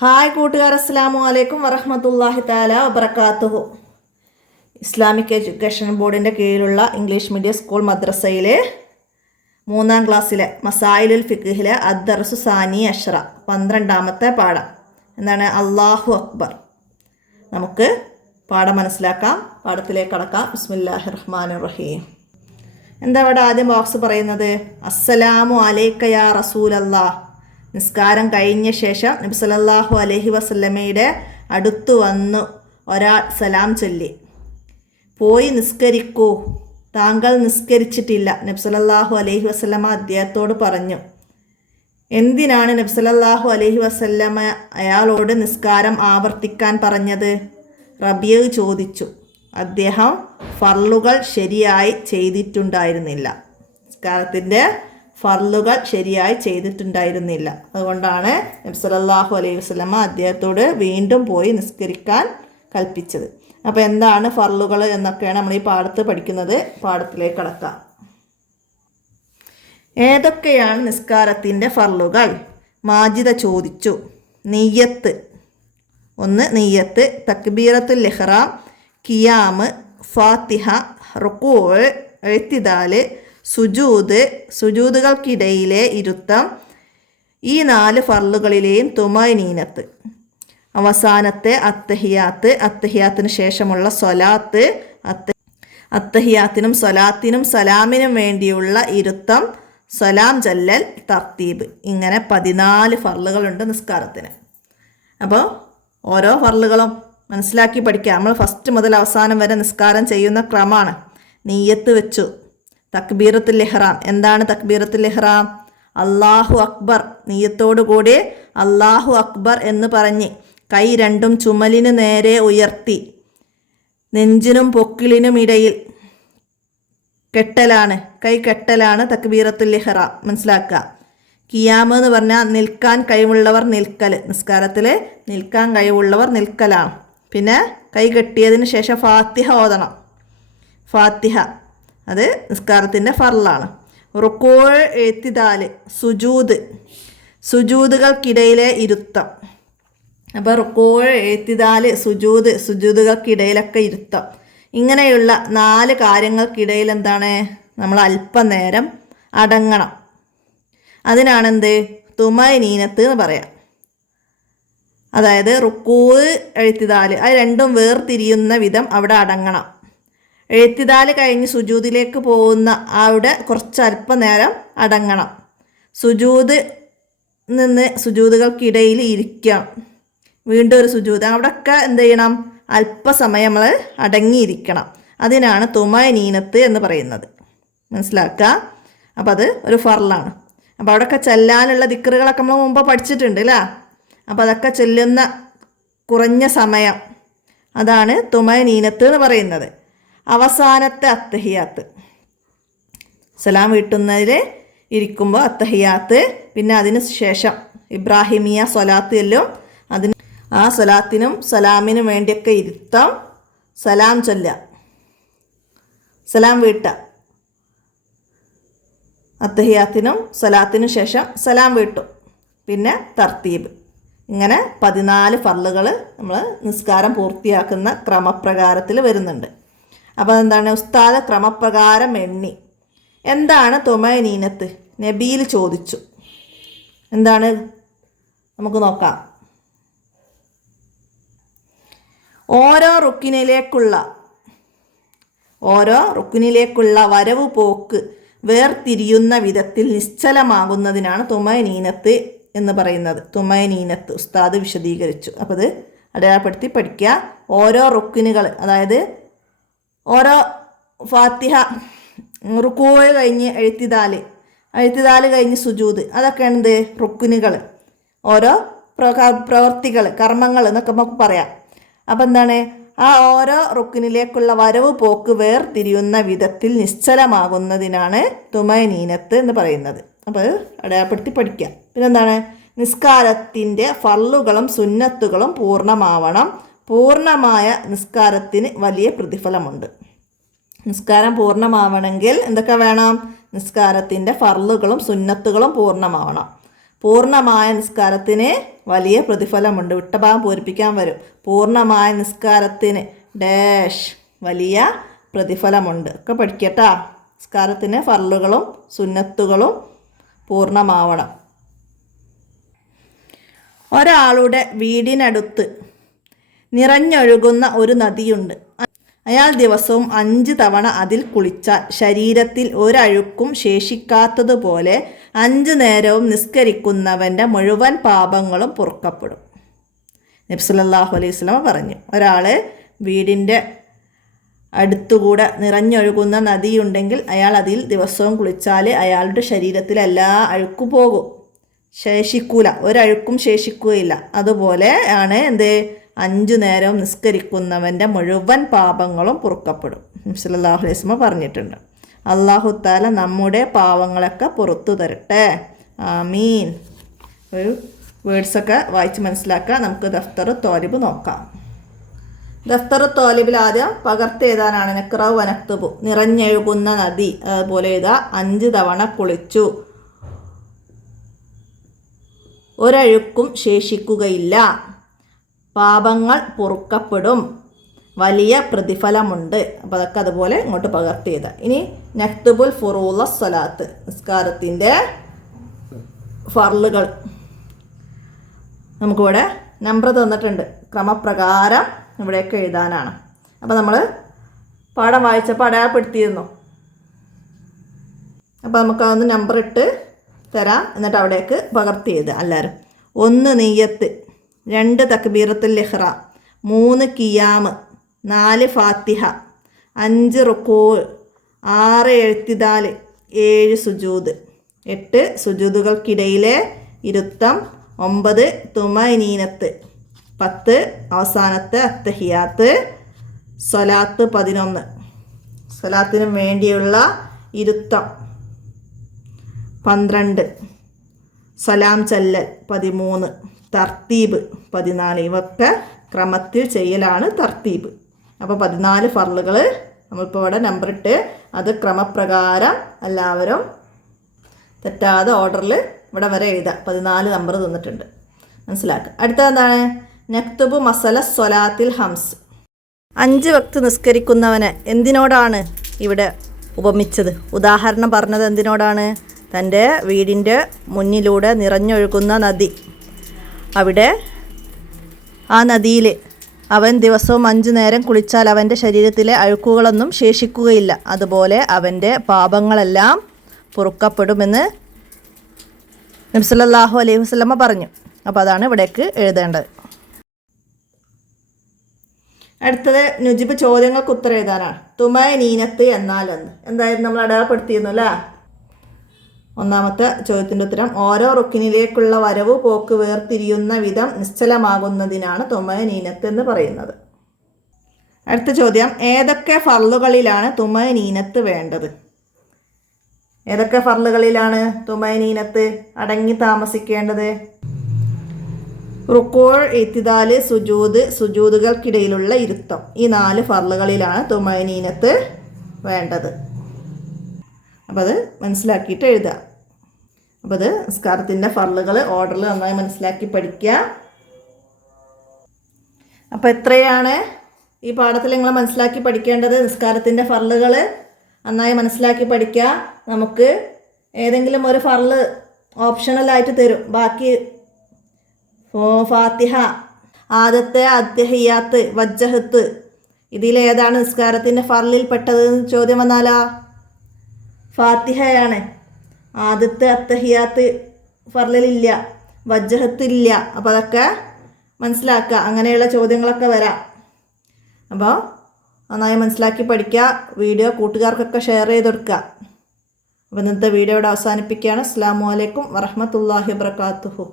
Hi കൂട്ടുകാർ, അസ്സലാമു അലൈക്കും വറഹ്മത്തുള്ളാഹി തആല വബറകാതുഹു. ഇസ്ലാമിക് എഡ്യൂക്കേഷൻ ബോർഡിൻ്റെ കീഴിലുള്ള ഇംഗ്ലീഷ് മീഡിയം സ്കൂൾ മദ്രസയിലെ 3ാം ക്ലാസ്സിലെ മസായിലുൽ ഫിഖ്ഹിലെ അദ്ദർസു സാനി അഷ്റ 12ാമത്തെ പാഠം എന്താണ്? അല്ലാഹു അക്ബർ. നമുക്ക് പാഠം മനസ്സിലാക്കാം, പാഠത്തിലേക്ക് കടക്കാം. ബിസ്മില്ലാഹിർ റഹ്മാനിർ റഹീം. എന്താ ഇവിടെ ആദ്യം ബോക്സ് പറയുന്നത്? അസ്സലാമു അലൈക യാ റസൂലല്ലാഹ്. നിസ്കാരം കഴിഞ്ഞ ശേഷം നബി സല്ലല്ലാഹു അലൈഹി വസല്ലമയുടെ അടുത്ത് വന്നു ഒരാൾ സലാം ചൊല്ലി. പോയി നിസ്കരിക്കൂ, താങ്കൾ നിസ്കരിച്ചിട്ടില്ല. നബി സല്ലല്ലാഹു അലൈഹി വസല്ലമ അദ്ദേഹത്തോട് പറഞ്ഞു. എന്തിനാണ് നബി സല്ലല്ലാഹു അലൈഹി വസല്ലമ അയാളോട് നിസ്കാരം ആവർത്തിക്കാൻ പറഞ്ഞത്? റബിയ ചോദിച്ചു. അദ്ദേഹം ഫർളുകൾ ശരിയായി ചെയ്തിട്ടുണ്ടായിരുന്നില്ല. നിസ്കാരത്തിൻ്റെ ഫർളുകൾ ശരിയായി ചെയ്തിട്ടുണ്ടായിരുന്നില്ല. അതുകൊണ്ടാണ് നബി സല്ലല്ലാഹു അലൈഹി വസല്ലമ അദ്ദേഹത്തോട് വീണ്ടും പോയി നിസ്കരിക്കാൻ കൽപ്പിച്ചത്. അപ്പോൾ എന്താണ് ഫർളുകൾ എന്നൊക്കെയാണ് നമ്മൾ ഈ പാഠത്ത് പഠിക്കുന്നത്. പാഠത്തിലേക്ക് കടക്കാം. ഏതൊക്കെയാണ് നിസ്കാരത്തിൻ്റെ ഫർളുകൾ? മാജിദ ചോദിച്ചു. നിയ്യത്ത്. 1 നിയ്യത്ത്, തക്ബീറത്തുൽ ഇഹ്റാം, ഖിയാമ്, ഫാത്തിഹ, റുകൂഅ്, ഇഅ്തിദാല്, സുജൂദ്, സുജൂദുകൾക്കിടയിലെ ഇരുത്തം. ഈ 4 ഫർളുകളിലെയും തുമഅനീനത്ത്. അവസാനത്തെ അത്തഹിയാത്ത്, അത്തഹിയാത്തിന് ശേഷമുള്ള സ്വലാത്ത്, അത്തഹിയാത്തിനും സ്വലാത്തിനും സലാമിനും വേണ്ടിയുള്ള ഇരുത്തം, സലാം ചൊല്ലൽ, തർത്തീബ്. ഇങ്ങനെ 14 ഫർളുകളുണ്ട് നിസ്കാരത്തിന്. അപ്പോൾ ഓരോ ഫർളുകളും മനസ്സിലാക്കി പഠിക്കുക. നമ്മൾ ഫസ്റ്റ് മുതൽ അവസാനം വരെ നിസ്കാരം ചെയ്യുന്ന ക്രമമാണ്. നിയ്യത്ത് വെച്ചു. തക്ബീറത്തുൽ ഇഹ്റാം. എന്താണ് തക്ബീറത്തുൽ ഇഹ്റാം? അല്ലാഹു അക്ബർ. നിയ്യത്തോടു കൂടി അല്ലാഹു അക്ബർ എന്ന് പറഞ്ഞ് കൈ രണ്ടും ചുമലിനു നേരെ ഉയർത്തി നെഞ്ചിനും പൊക്കിളിനും ഇടയിൽ കെട്ടലാണ്, കൈ കെട്ടലാണ് തക്ബീറത്തുൽ ഇഹ്റാം. മനസ്സിലാക്കുക. ഖിയാമ് എന്ന് പറഞ്ഞാൽ നിൽക്കാൻ കഴിവുള്ളവർ നിൽക്കൽ. നിസ്കാരത്തിൽ നിൽക്കാൻ കഴിവുള്ളവർ നിൽക്കലാണ്. പിന്നെ കൈ കെട്ടിയതിന് ശേഷം ഫാത്തിഹ ഓതണം. ഫാത്തിഹ അത് നിസ്കാരത്തിൻ്റെ ഫർളാണ്. റുകൂഅ്, ഇഅ്തിദാല്, സുജൂദ്, സുജൂദുകൾക്കിടയിലെ ഇരുത്തം. അപ്പോൾ റുകൂഅ്, ഇഅ്തിദാല്, സുജൂദ്, സുജൂദുകൾക്കിടയിലൊക്കെ ഇരുത്തം. ഇങ്ങനെയുള്ള 4 കാര്യങ്ങൾക്കിടയിൽ എന്താണ്? നമ്മൾ അല്പനേരം അടങ്ങണം. അതിനാണെന്ത്? തുമഅനീനത്ത് എന്ന് പറയാം. അതായത് റുകൂഅ്, ഇഅ്തിദാല് അത് രണ്ടും വേർതിരിയുന്ന വിധം അവിടെ അടങ്ങണം. ഇഅ്തിദാല് കഴിഞ്ഞ് സുജൂദിലേക്ക് പോകുന്ന അവിടെ കുറച്ച് അല്പനേരം അടങ്ങണം. സുജൂദ് നിന്ന് സുജൂദുകൾക്കിടയിൽ ഇരിക്കണം. വീണ്ടും ഒരു സുജൂദ്. അവിടെയൊക്കെ എന്ത് ചെയ്യണം? അല്പസമയം നമ്മൾ അടങ്ങിയിരിക്കണം. അതിനാണ് തുമഅനീനത്ത് എന്ന് പറയുന്നത്. മനസ്സിലാക്കുക. അപ്പം അത് ഒരു ഫർളാണ്. അപ്പോൾ അവിടെയൊക്കെ ചെല്ലാനുള്ള ദിക്റുകളൊക്കെ നമ്മൾ മുമ്പ് പഠിച്ചിട്ടുണ്ട് അല്ലേ? അപ്പോൾ അതൊക്കെ ചെല്ലുന്ന കുറഞ്ഞ സമയം, അതാണ് തുമഅനീനത്ത് എന്ന് പറയുന്നത്. അവസാനത്തെ അത്തഹിയാത്ത്, സലാം വീട്ടുന്നതിൽ ഇരിക്കുമ്പോൾ അത്തഹിയാത്ത്. പിന്നെ അതിന് ശേഷം ഇബ്രാഹിമിയ സ്വലാത്ത് എല്ലും. അതിന് ആ സ്വലാത്തിനും സലാമിനും വേണ്ടിയൊക്കെ ഇരുത്താം. സലാം ചൊല്ല, സലാം വീട്ട. അത്തഹിയാത്തിനും സലാത്തിനും ശേഷം സലാം വീട്ടും. പിന്നെ തർത്തീബ്. ഇങ്ങനെ 14 ഫർളുകൾ നമ്മൾ നിസ്കാരം പൂർത്തിയാക്കുന്ന ക്രമപ്രകാരത്തിൽ വരുന്നുണ്ട്. അപ്പോൾ എന്താണ്? ഉസ്താദ് ക്രമപ്രകാരം എണ്ണി. എന്താണ് തുമഅനീനത്ത്? നബിയിൽ ചോദിച്ചു. എന്താണ്? നമുക്ക് നോക്കാം. ഓരോ റുക്കിനിലേക്കുള്ള വരവ് പോക്ക് വേർതിരിയുന്ന വിധത്തിൽ നിശ്ചലമാകുന്നതിനാണ് തുമഅനീനത്ത് എന്ന് പറയുന്നത്. തുമഅനീനത്ത് ഉസ്താദ് വിശദീകരിച്ചു. അപ്പോൾ അത് അടയാളപ്പെടുത്തി പഠിക്കുക. ഓരോ റുക്കിനുകൾ, അതായത് ഓരോ ഫാത്തിഹ, റുകൂഅ് കഴിഞ്ഞ് ഇഅ്തിദാല് കഴിഞ്ഞ് സുജൂദ്, അതൊക്കെയാണ് എന്ത്? റുക്കിനുകൾ. ഓരോ പ്രവർത്തികൾ, കർമ്മങ്ങൾ എന്നൊക്കെ നമുക്ക് പറയാം. അപ്പം എന്താണ്? ആ ഓരോ റുക്കിനിലേക്കുള്ള വരവ് പോക്ക് വേർതിരിയുന്ന വിധത്തിൽ നിശ്ചലമാകുന്നതിനാണ് തുമഅനീനത്ത് എന്ന് പറയുന്നത്. അപ്പോൾ അത് അടയാളപ്പെടുത്തി പഠിക്കുക. പിന്നെന്താണ്? നിസ്കാരത്തിൻ്റെ ഫർളുകളും സുന്നത്തുകളും പൂർണ്ണമാവണം. പൂർണ്ണമായ നിസ്കാരത്തിന് വലിയ പ്രതിഫലമുണ്ട്. നിസ്കാരം പൂർണ്ണമാവണമെങ്കിൽ എന്തൊക്കെ വേണം? നിസ്കാരത്തിൻ്റെ ഫർളുകളും സുന്നത്തുകളും പൂർണ്ണമാവണം. പൂർണ്ണമായ നിസ്കാരത്തിന് വലിയ പ്രതിഫലമുണ്ട്. വിട്ട ഭാഗം പൂരിപ്പിക്കാൻ വരും. പൂർണ്ണമായ നിസ്കാരത്തിന് ഡാഷ് വലിയ പ്രതിഫലമുണ്ട്. ഒക്കെ പഠിക്കട്ടാ. നിസ്കാരത്തിന് ഫർളുകളും സുന്നത്തുകളും പൂർണ്ണമാവണം. ഒരാളുടെ വീടിനടുത്ത് നിറഞ്ഞൊഴുകുന്ന ഒരു നദിയുണ്ട്. അയാൾ ദിവസവും 5 തവണ അതിൽ കുളിച്ചാൽ ശരീരത്തിൽ ഒരഴുക്കും ശേഷിക്കാത്തതുപോലെ 5 നേരവും നിസ്കരിക്കുന്നവൻ്റെ മുഴുവൻ പാപങ്ങളും പൊറുക്കപ്പെടും. നബി സല്ലല്ലാഹു അലൈഹി വസല്ലം പറഞ്ഞു, ഒരാൾ വീടിൻ്റെ അടുത്തുകൂടെ നിറഞ്ഞൊഴുകുന്ന നദിയുണ്ടെങ്കിൽ അയാൾ അതിൽ ദിവസവും കുളിച്ചാൽ അയാളുടെ ശരീരത്തിൽ എല്ലാ അഴുക്കും പോകും, ശേഷിക്കൂല, ഒരഴുക്കും ശേഷിക്കുകയില്ല. അതുപോലെ ആണ് 5 നേരവും നിസ്കരിക്കുന്നവൻ്റെ മുഴുവൻ പാപങ്ങളും പൊറുക്കപ്പെടും. നബി സല്ലല്ലാഹു അലൈഹി വസല്ലം പറഞ്ഞിട്ടുണ്ട്. അല്ലാഹു തആല നമ്മുടെ പാവങ്ങളൊക്കെ പുറത്തു തരട്ടെ, ആമീൻ. ഒരു വേർഡ്സൊക്കെ വായിച്ച് മനസ്സിലാക്കുക. നമുക്ക് ദഫ്തർ തോലിബ് നോക്കാം. ദഫ്തർ തോലിബിൽ ആദ്യം പകർത്തി എഴുതാനാണ്. നക്റഉ വനക്തുബു, നിറഞ്ഞെഴുകുന്ന നദി, അതുപോലെ എഴുതുക. 5 തവണ കുളിച്ചു, ഒരഴുക്കും ശേഷിക്കുകയില്ല, പാപങ്ങൾ പൊറുക്കപ്പെടും, വലിയ പ്രതിഫലമുണ്ട്. അപ്പോൾ അതൊക്കെ അതുപോലെ ഇങ്ങോട്ട് പകർത്തി എഴുതുക. ഇനി നക്തുബുൽ ഫുറൂള സ്വലാത്ത്, നിസ്കാരത്തിൻ്റെ ഫർളുകൾ. നമുക്കിവിടെ നമ്പർ തന്നിട്ടുണ്ട്. ക്രമപ്രകാരം ഇവിടെയൊക്കെ എഴുതാനാണ്. അപ്പോൾ നമ്മൾ പാഠം വായിച്ചപ്പോൾ അടയാളപ്പെടുത്തിയിരുന്നു. അപ്പോൾ നമുക്കതൊന്ന് നമ്പർ ഇട്ട് തരാം. എന്നിട്ട് അവിടേക്ക് പകർത്തി എഴുതുക എല്ലാവരും. 1 നിയ്യത്ത്, 2 തക്ബീറത്തുൽ ഇഹ്റാം, 3 ഖിയാം, 4 ഫാത്തിഹ, 5 റുക്കൂ, 6 എഴുത്തിദാൽ, 7 സുജൂദ്, 8 സുജൂദുകൾക്കിടയിലെ ഇരുത്തം, 9 തുമഅനീനത്ത്, 10 അവസാനത്തെ അത്തഹിയാത്ത്, സ്വലാത്ത് 11 സ്വലാത്തിന് വേണ്ടിയുള്ള ഇരുത്തം, 12 സലാം ചൊല്ലൽ, 13 തർത്തീബ്, 14. ഇവയൊക്കെ ക്രമത്തിൽ ചെയ്യലാണ് തർത്തീബ്. അപ്പോൾ 14 ഫർളുകൾ നമ്മളിപ്പോൾ ഇവിടെ നമ്പർ ഇട്ട് അത് ക്രമപ്രകാരം എല്ലാവരും തെറ്റാതെ ഓർഡറിൽ ഇവിടെ വരെ എഴുതുക. 14 നമ്പർ തന്നിട്ടുണ്ട്, മനസ്സിലാക്കുക. അടുത്തത് എന്താണ്? നക്തുബു മസല സ്വലാത്തിൽ ഹംസ്, 5 വക്ത് നിസ്കരിക്കുന്നവനെ എന്തിനോടാണ് ഇവിടെ ഉപമിച്ചത്? ഉദാഹരണം പറഞ്ഞത് എന്തിനോടാണ്? തൻ്റെ വീടിൻ്റെ മുന്നിലൂടെ നിറഞ്ഞൊഴുകുന്ന നദി. അവിടെ ആ നദിയിൽ അവൻ ദിവസവും 5 നേരം കുളിച്ചാൽ അവൻ്റെ ശരീരത്തിലെ അഴുക്കുകളൊന്നും ശേഷിക്കുകയില്ല. അതുപോലെ അവൻ്റെ പാപങ്ങളെല്ലാം പൊറുക്കപ്പെടുമെന്ന് നബി സല്ലല്ലാഹു അലൈഹി വസല്ലമ പറഞ്ഞു. അപ്പോൾ അതാണ് ഇവിടേക്ക് എഴുതേണ്ടത്. അടുത്തത് നുജിബ് ചോദ്യങ്ങൾക്ക് ഉത്തരം എഴുതാനാണ്. തുമഅനീനത്ത് എന്നാൽ എന്തായിരുന്നു നമ്മൾ അടയാളപ്പെടുത്തിയിരുന്നു അല്ലേ? ഒന്നാമത്തെ ചോദ്യത്തിൻ്റെ ഉത്തരം, ഓരോ റുക്കിനിലേക്കുള്ള വരവ് പോക്ക് വേർതിരിയുന്ന വിധം നിശ്ചലമാകുന്നതിനാണ് തുമഅനീനത്ത് എന്ന് പറയുന്നത്. അടുത്ത ചോദ്യം, ഏതൊക്കെ ഫർളുകളിലാണ് തുമഅനീനത്ത് വേണ്ടത്? ഏതൊക്കെ ഫർളുകളിലാണ് തുമഅനീനത്ത് അടങ്ങി താമസിക്കേണ്ടത്? റുക്കൂ, ഇത്തിദാൽ, സുജൂദ്, സുജൂദുകൾക്കിടയിലുള്ള ഇരുത്തം. ഈ 4 ഫർളുകളിലാണ് തുമഅനീനത്ത് വേണ്ടത്. അപ്പോൾ അത് മനസ്സിലാക്കിയിട്ട് എഴുതുക. അപ്പോൾ അത് നിസ്കാരത്തിൻ്റെ ഫർളുകൾ ഓർഡറിൽ നന്നായി മനസ്സിലാക്കി പഠിക്കുക. അപ്പോൾ എത്രയാണ് ഈ പാഠത്തിൽ നിങ്ങൾ മനസ്സിലാക്കി പഠിക്കേണ്ടത്? നിസ്കാരത്തിൻ്റെ ഫർളുകൾ നന്നായി മനസ്സിലാക്കി പഠിക്കുക. നമുക്ക് ഏതെങ്കിലും ഒരു ഫർള് ഓപ്ഷണലായിട്ട് തരും. ബാക്കി ഫാത്തിഹ, ആദത്തെ അദ്ഹിയാത്ത്, വജ്ജഹത്ത്, ഇതിലേതാണ് നിസ്കാരത്തിൻ്റെ ഫർളിൽ പെട്ടത് ചോദ്യം വന്നാലാ ഫാത്തിഹയാണ്. ആദത്തെ അത്തഹിയാത്ത് ഫർളിലില്ല, വജ്ജഹത്തില്ല. അപ്പോൾ അതൊക്കെ മനസ്സിലാക്കുക. അങ്ങനെയുള്ള ചോദ്യങ്ങളൊക്കെ വരാം. അപ്പോൾ നന്നായി മനസ്സിലാക്കി പഠിക്കുക. വീഡിയോ കൂട്ടുകാർക്കൊക്കെ ഷെയർ ചെയ്ത് കൊടുക്കുക. അപ്പോൾ ഇന്നത്തെ വീഡിയോ ഇവിടെ അവസാനിപ്പിക്കുകയാണ്. അസ്സലാമു അലൈക്കും വറഹ്മത്തുള്ളാഹി വബറകാതുഹു.